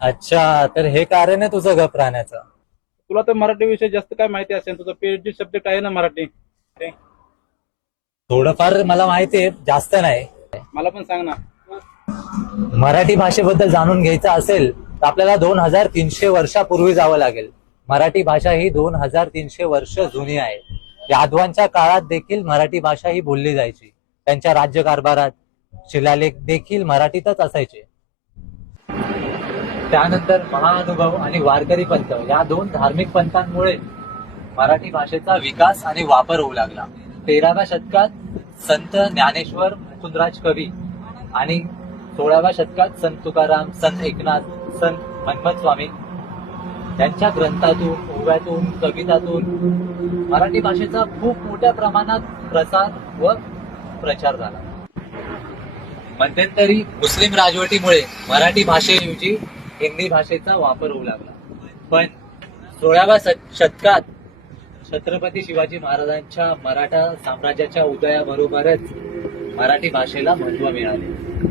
अच्छा तर हे कारण आहे तुझं गप राहण्याचं? तुला तर मराठी विषय जास्त काय माहिती असेल तुझा पीएचडी सब्जेक्ट आहे ना मराठी. थोडंफार मला माहिती आहे जास्त नाही. मला पण सांग ना. मराठी भाषेबद्दल जाणून घ्यायचं असेल तर आपल्याला दोन हजार तीनशे वर्षापूर्वी जावं लागेल. मराठी भाषा ही दोन हजार तीनशे वर्ष जुनी आहे. यादवांच्या काळात देखील मराठी भाषा ही बोलली जायची. त्यांच्या राज्यकारभारात शिलालेख देखील मराठीतच असायचे. त्यानंतर महाअनुभव आणि वारकरी पंथ या दोन धार्मिक पंथांमुळे मराठी भाषेचा विकास आणि वापर होऊ लागला. तेराव्या शतकात संत ज्ञानेश्वर मुकुंदराज कवी आणि सोळाव्या शतकात संत तुकाराम संत एकनाथ संत हनुमत स्वामी ग्रंथातून ओव्यातून कवितातून मराठी भाषेचा खूप मोठ्या प्रमाणात प्रसार व प्रचार झाला. मध्यंतरी मुस्लिम राजवटीमुळे मराठी भाषेऐवजी हिंदी भाषेचा वापर होऊ लागला. पण सोळाव्या श- शतकात छत्रपती शिवाजी महाराजांच्या मराठा साम्राज्याच्या उदयाबरोबरच मराठी भाषेला महत्त्व मिळाले.